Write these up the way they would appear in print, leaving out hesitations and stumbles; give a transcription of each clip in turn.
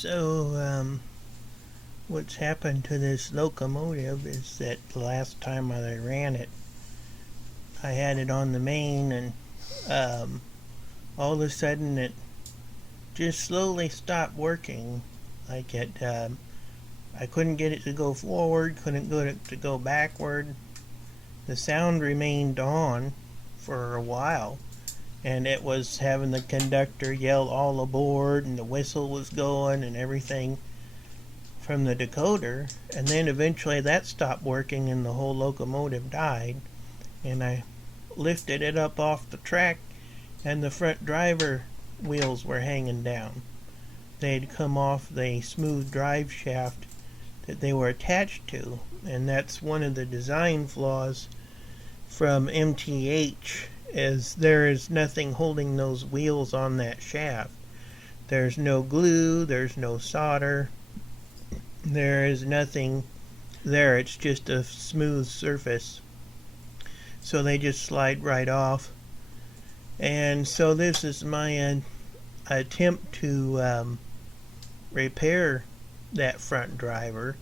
So, what's happened to this locomotive is that the last time I ran it, I had it on the main, and all of a sudden it just slowly stopped working. Like I couldn't get it to go forward, couldn't get it to go backward. The sound remained on for a while, and it was having the conductor yell all aboard, and the whistle was going and everything from the decoder. And then eventually that stopped working and the whole locomotive died, and I lifted it up off the track, and the front driver wheels were hanging down. They'd come off the smooth drive shaft that they were attached to, and that's one of the design flaws from MTH, is there is nothing holding those wheels on that shaft. There's no glue, there's no solder, there is nothing there. It's just a smooth surface, so they just slide right off. And so this is my attempt to repair that front driver.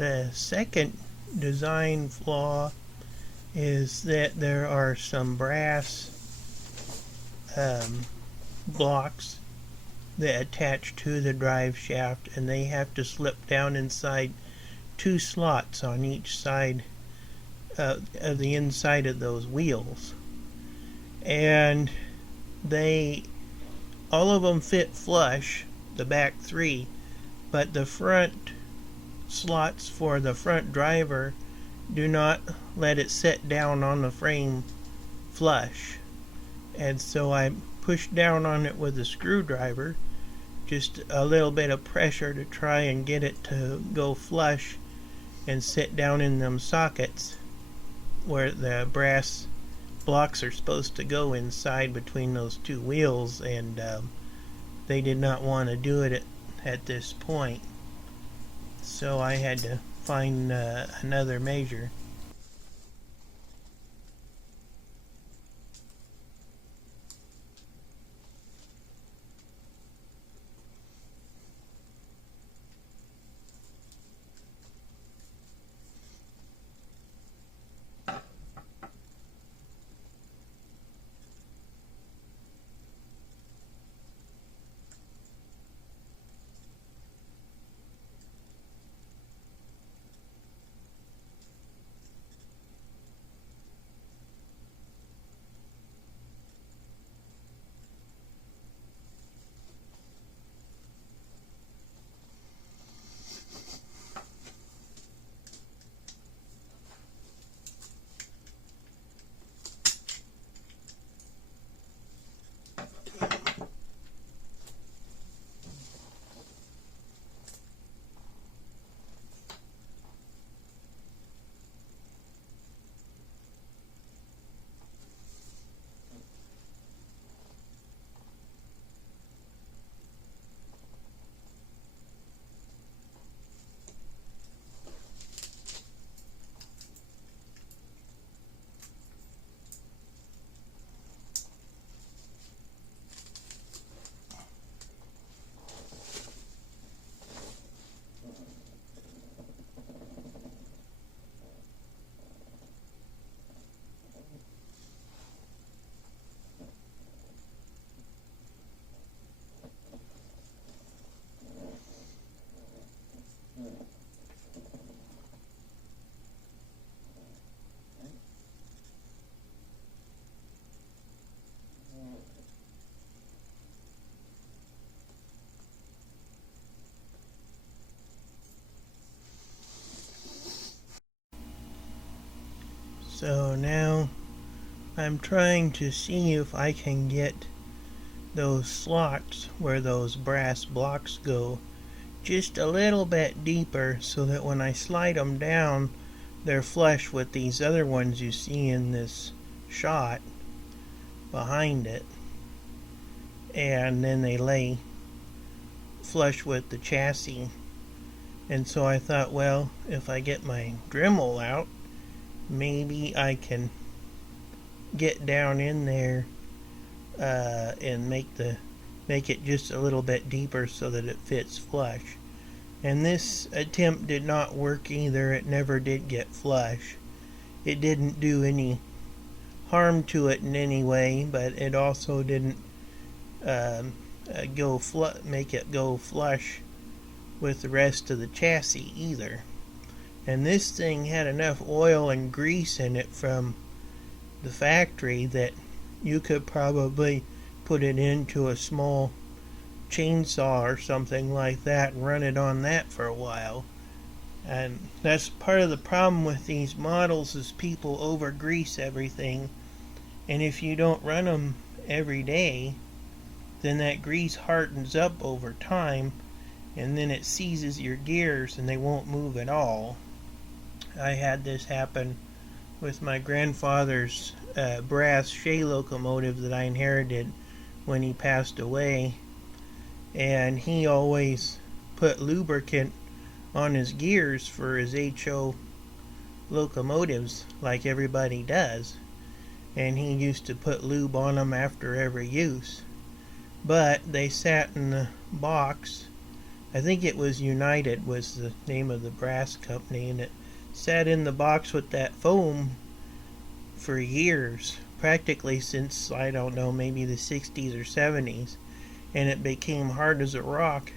The second design flaw is that there are some brass blocks that attach to the drive shaft, and they have to slip down inside 2 slots on each side of the inside of those wheels. And all of them fit flush, the back 3, but the front slots for the front driver do not let it set down on the frame flush. And so I pushed down on it with a screwdriver, just a little bit of pressure to try and get it to go flush and sit down in them sockets where the brass blocks are supposed to go inside between those 2 wheels, and they did not want to do it at this point. So I had to find another measure. So now I'm trying to see if I can get those slots where those brass blocks go just a little bit deeper, so that when I slide them down, they're flush with these other ones you see in this shot behind it, and then they lay flush with the chassis. And so I thought, well, if I get my Dremel out, maybe I can get down in there and make it just a little bit deeper so that it fits flush. And this attempt did not work either. It never did get flush. It didn't do any harm to it in any way, but it also didn't make it go flush with the rest of the chassis either. And this thing had enough oil and grease in it from the factory that you could probably put it into a small chainsaw or something like that and run it on that for a while. And that's part of the problem with these models, is people over grease everything, and if you don't run them every day, then that grease hardens up over time, and then it seizes your gears and they won't move at all. I had this happen with my grandfather's brass Shay locomotive that I inherited when he passed away, and he always put lubricant on his gears for his HO locomotives like everybody does, and he used to put lube on them after every use. But they sat in the box I think it was United was the name of the brass company, and it sat in the box with that foam for years, practically since, I don't know, maybe the 60s or 70s, and it became hard as a rock.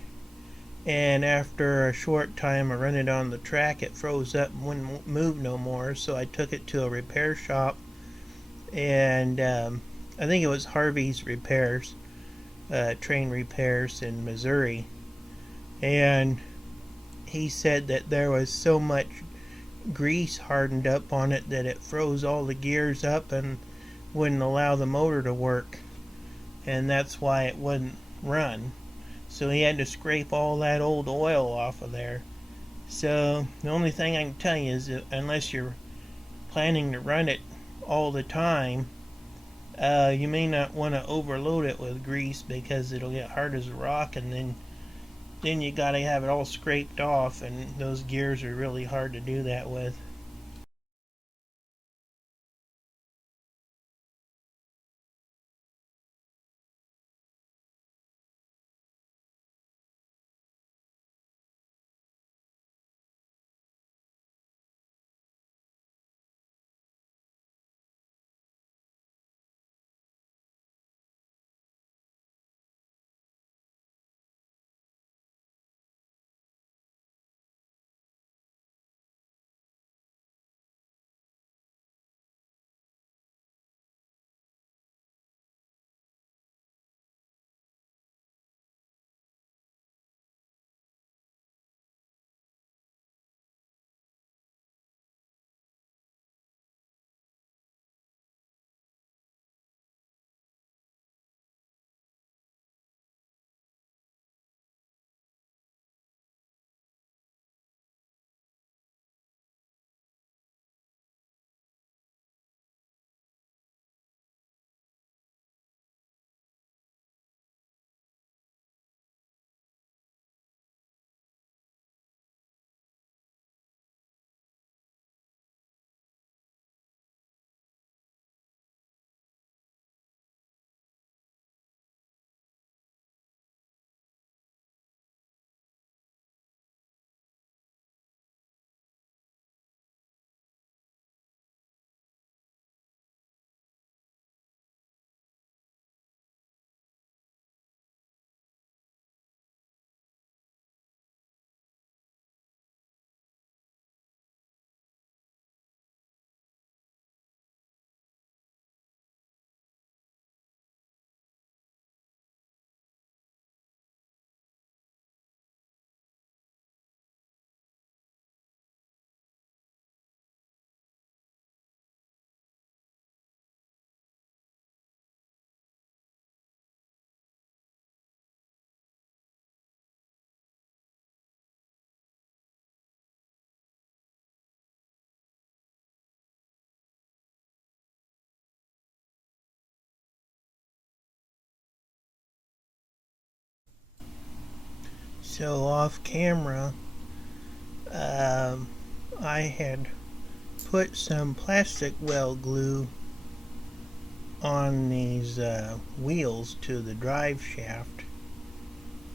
And after a short time of running it on the track, it froze up and wouldn't move no more. So I took it to a repair shop, and I think it was Harvey's Repairs, train repairs in Missouri. And he said that there was so much grease hardened up on it that it froze all the gears up and wouldn't allow the motor to work, and that's why it wouldn't run. So he had to scrape all that old oil off of there. So the only thing I can tell you is that unless you're planning to run it all the time, you may not want to overload it with grease because it'll get hard as a rock, and then you got to have it all scraped off, and those gears are really hard to do that with. So off camera, um, I had put some plastic weld glue on these wheels to the drive shaft,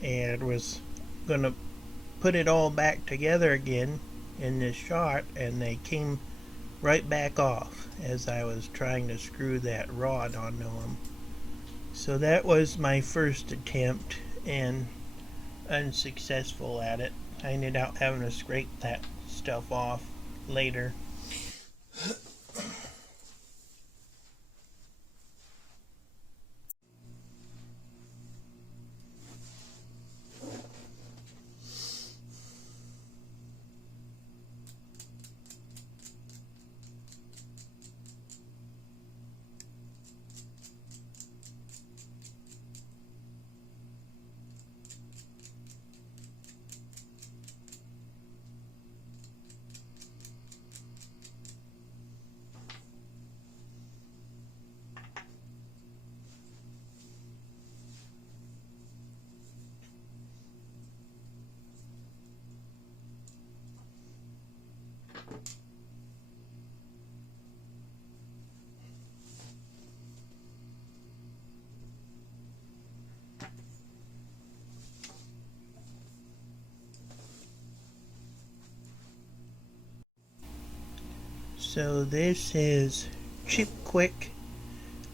and was going to put it all back together again in this shot, and they came right back off as I was trying to screw that rod onto them. So that was my first attempt, and unsuccessful at it. I ended up having to scrape that stuff off later. So this is Chip Quick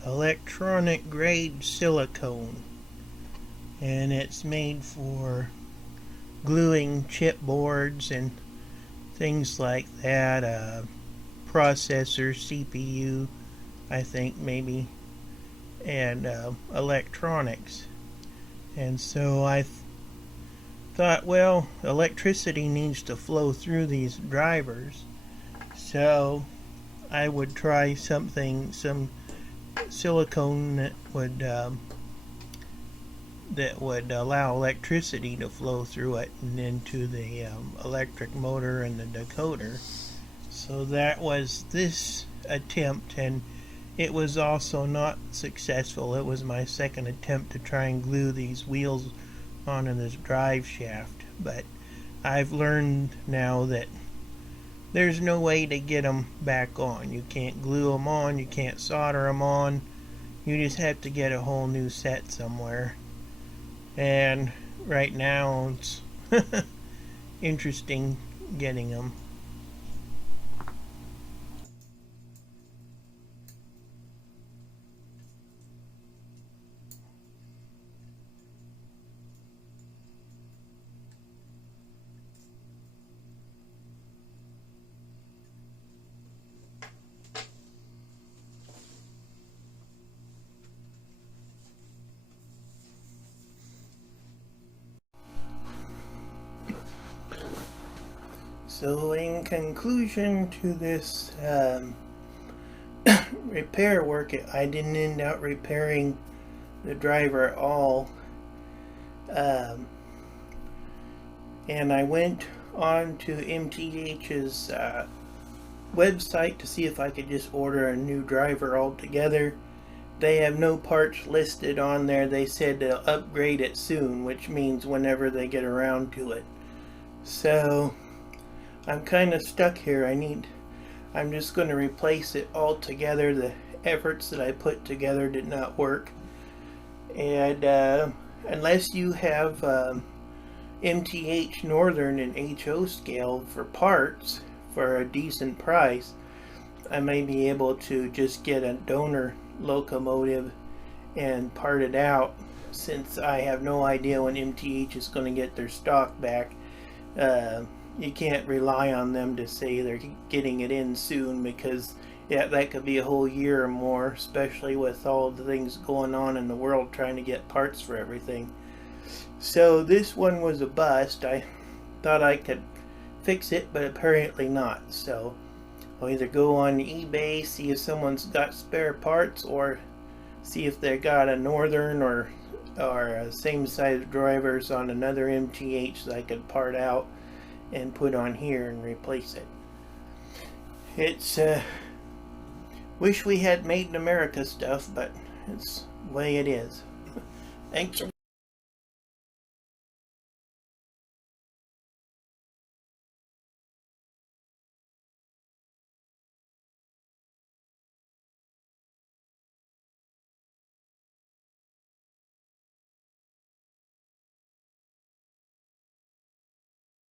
electronic grade silicone, and it's made for gluing chipboards and things like that, processor, CPU, I think maybe, and electronics. And so I thought, well, electricity needs to flow through these drivers, so I would try some silicone that would allow electricity to flow through it and into the electric motor and the decoder. So that was this attempt, and it was also not successful. It was my second attempt to try and glue these wheels onto this drive shaft, but I've learned now that there's no way to get them back on. You can't glue them on, you can't solder them on, you just have to get a whole new set somewhere. And right now it's interesting getting them. So in conclusion to this repair work, I didn't end up repairing the driver at all. And I went on to MTH's website to see if I could just order a new driver altogether. They have no parts listed on there. They said they'll upgrade it soon, which means whenever they get around to it. So I'm kind of stuck here. I'm just going to replace it altogether. The efforts that I put together did not work. And unless you have MTH Northern and HO scale for parts for a decent price, I may be able to just get a donor locomotive and part it out, since I have no idea when MTH is going to get their stock back. You can't rely on them to say they're getting it in soon, because that could be a whole year or more, especially with all the things going on in the world trying to get parts for everything. So this one was a bust. I thought I could fix it, but apparently not. So I'll either go on eBay, see if someone's got spare parts, or see if they got a Northern or same size drivers on another MTH that I could part out and put on here and replace it. It's wish we had made in America stuff, but it's the way it is. Thanks.